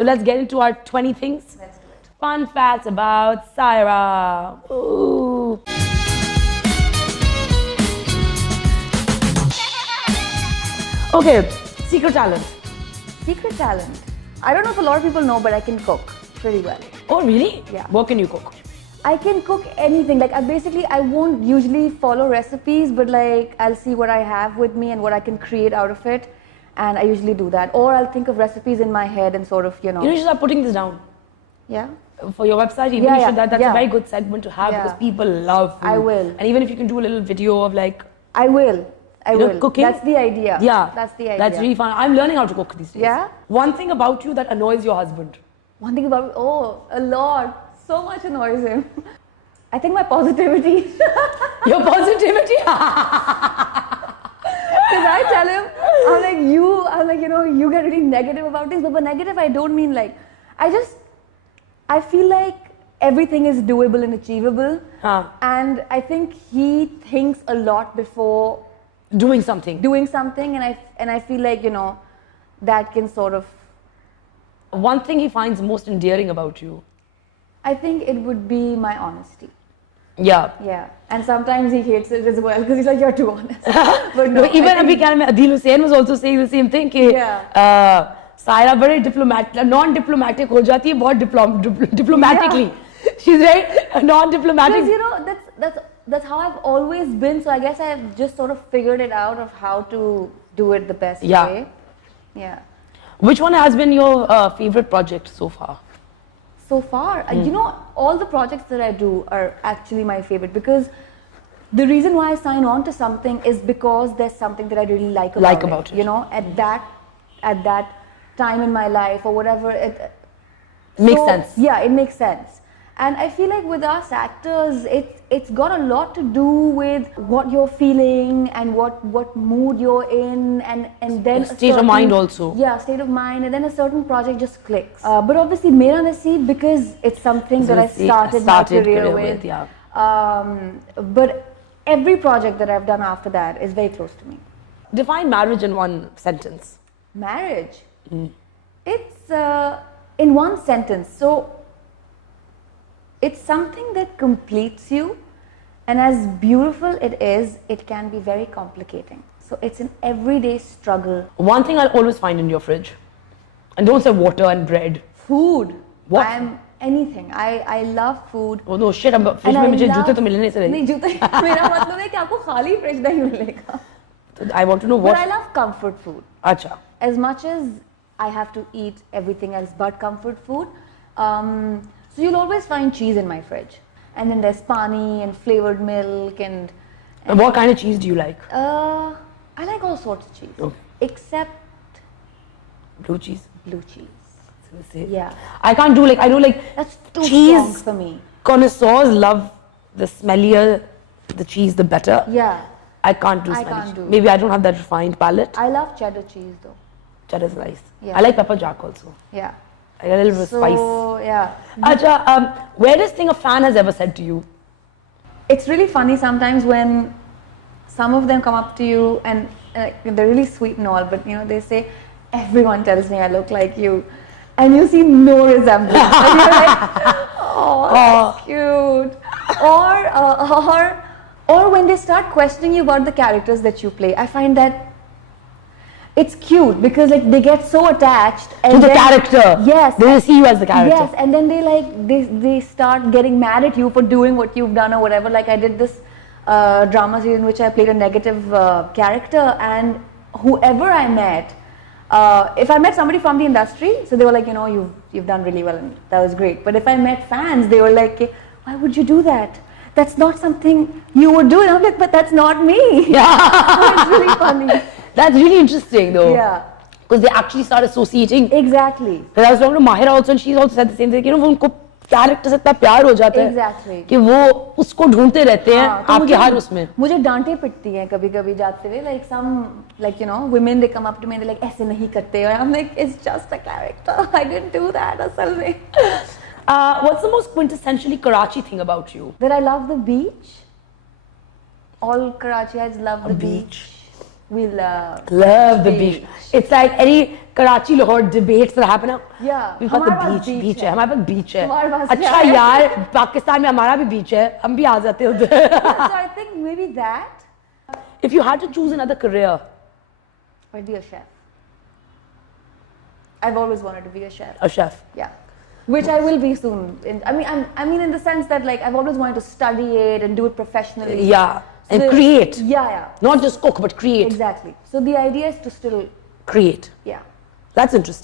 So let's get into our 20 things. Let's do it. Fun facts about Syra. Ooh. Okay, secret talent. Secret talent. I don't know if a lot of people know, but I can cook pretty well. Oh, really? Yeah. What can you cook? I can cook anything. Like I won't usually follow recipes, but like I'll see what I have with me and what I can create out of it. And I usually do that. Or I'll think of recipes in my head and sort of, You should start putting this down. Yeah. For your website, even Yeah, you should, yeah, that's yeah. a very good segment to have because people love food. I will. And even if you can do a little video of like, I will. I will. cooking. That's the idea. Yeah. That's the idea. That's really fun. I'm learning how to cook these days. Yeah? One thing about you that annoys your husband. One thing about, a lot. So much annoys him. I think my positivity. Your positivity? Because I tell him, I'm like, you get really negative about things. But by negative, I don't mean like, I feel like everything is doable and achievable. And I think he thinks a lot before Doing something. And I feel like, that can sort of. One thing he finds most endearing about you. I think it would be my honesty. Yeah. Yeah. And sometimes he hates it as well because he's like, you're too honest. But no, even Adil Hussain was also saying the same thing. Syra very diplomatic, non-diplomatic ho jati hai, bahut diplomatically. Yeah. She's very non-diplomatic. Because that's how I've always been. So I guess I've just sort of figured it out of how to do it the best way. Yeah. Which one has been your favorite project so far? So far, all the projects that I do are actually my favorite because the reason why I sign on to something is because there's something that I really like about it. At that time in my life or whatever, it makes sense. Yeah, it makes sense. And I feel like with us actors, it's got a lot to do with what you're feeling and what mood you're in and then state of mind also. Yeah, state of mind, and then a certain project just clicks. But obviously, Mera Naseeb, because it's something that I started my career with. Yeah. But every project that I've done after that is very close to me. Define marriage in one sentence. Marriage? It's in one sentence. So it's something that completes you, and as beautiful it is, it can be very complicating. So it's an everyday struggle. One thing I'll always find in your fridge, and don't say water and bread. Food. What? Anything. I love food. Oh no, shit! Fridge में मुझे जूते तो मिलने से नहीं जूते मेरा मतलब है कि आपको खाली फ्रिज नहीं मिलेगा. I want to know what. But I love comfort food. Acha. As much as I have to eat everything else but comfort food. So you'll always find cheese in my fridge. And then there's pani and flavored milk and what kind of cheese do you like? I like all sorts of cheese. Okay. Except blue cheese. Blue cheese. Yeah. I can't do that's too cheese strong for me. Connoisseurs love the smellier the cheese, the better. Yeah. I can't do smelly cheese. Maybe I don't have that refined palate. I love cheddar cheese though. Cheddar is nice. Yeah. I like pepper jack also. Yeah. I get a little bit of spice. So, yeah. Acha, weirdest thing a fan has ever said to you? It's really funny sometimes when some of them come up to you and they're really sweet and all, but they say, everyone tells me I look like you. And you see no resemblance. And you're like, oh, that's cute. Or when they start questioning you about the characters that you play, I find that it's cute because they get so attached to the character. Yes. They see you as the character. Yes, and then they start getting mad at you for doing what you've done or whatever. Like I did this drama series in which I played a negative character, and whoever I met, if I met somebody from the industry, so they were like, you've done really well and that was great. But if I met fans, they were like, why would you do that? That's not something you would do. And I'm like, but that's not me. Yeah. So it's really funny. That's really interesting though. Yeah. Because they actually start associating. Exactly. Because I was talking to Mahira also and she's also said the same thing. उनको character से इतना प्यार हो जाता है. Exactly. कि वो उसको ढूंढते रहते हैं आपके हर उसमें. मुझे डांटे पिटती हैं कभी-कभी जाते हुए. Like some, women they come up to me and they're like ऐसे नहीं करते. And I'm like, it's just a character. I didn't do that असल में. What's the most quintessentially Karachi thing about you? That I love the beach. All Karachiites love the beach. We love the beach. It's like Karachi Lahore debates that happen now. Yeah. We've got हमारे the pass beach है. है, हमारे पास beach है. हमारे पास अच्छा क्या है? यार, पाकिस्तान में हमारा भी beach है, हम भी आ जाते हैं उधर. So I think maybe that. If you had to choose another career, I'd be a chef. I've always wanted to be a chef. a chef. Yeah. Which I will be soon. I mean in the sense that like I've always wanted to study it and do it professionally. Yeah, and create. Yeah, yeah. Not just cook, but create. Exactly. So the idea is to still Create. yeah. That's interesting.